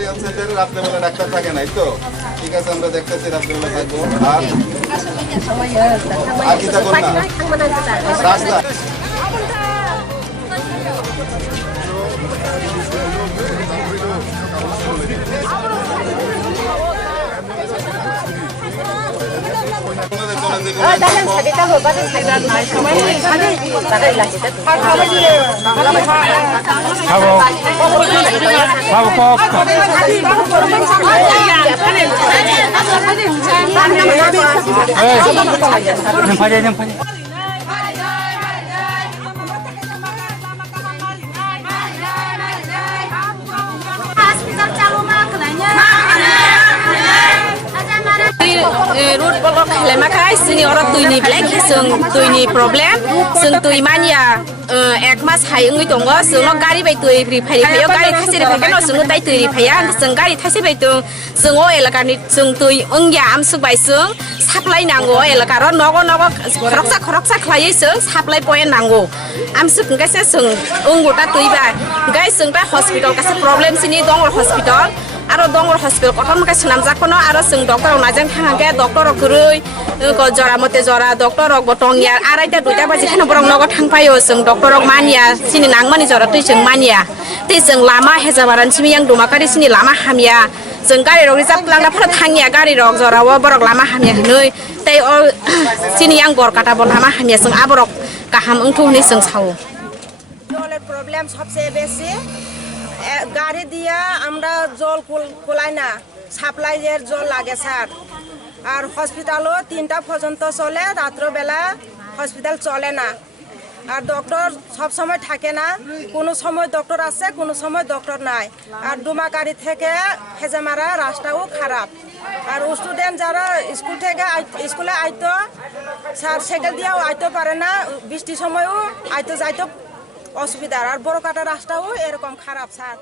Primary health সেন্টারে রাত্রেবেলা doctor থাকে নাই তো? ঠিক আছে, আমরা দেখতেছি রাত্রেবেলা থাকবো। আর কি থাকুন না রাস্তা root bolok helma kai sini ora tuini black sung tuini problem sung tui mania ek mas hai ngui tongo sung no gari bai tui ri phai phayo gari thase ri phai no sung dai tui ri phaya sung gari thase bai tu sung o elaka ni sung tui ungya am su bai sung supply nango elaka ro nogo khoroksa khlai sung supply point nango am su ga se sung ungota tui bai gai sung ta hospital ka se problem sini dongor hospital aro dongor hospital koton ka sunam jakono aro sung doctor najang thangage doctor kurui ko jora mote jora doctor ok botong ya araita duita baji khana borong nogo thangpayo sung doctor ok mania sini nangmani jora tui sung mania tei sung lama hejabaran simi yang dumakari sini lama hamya sung gari rok rijak langna phara thangya gari rok jora wo borok lama hamya hnui tei o sini yang borkata bon lama hamya sung aborok kaham ungthu ni sung sau জলের problem সবচেয়ে বেশি গাড়ি দিয়া আমরা জল কোলাই না সাপ্লাইয়ের জল লাগে স্যার আর হসপিটালও 3টা পর্যন্ত চলে রাত্রবেলা হসপিটাল চলে না আর ডক্টর সব সময় থাকে না কোনো সময় ডক্টর আছে কোনো সময় ডক্টর নাই আর ডুমাকারি থেকে হেজামারা রাস্তাও খারাপ আর স্টুডেন্ট যারা স্কুলে আইতো স্যার সাইকেল দিয়েও আইতে পারে না বৃষ্টির সময়ও আইতে যাইতে অসুবিধা আর বড় কাটা রাস্তাও এরকম খারাপ স্যার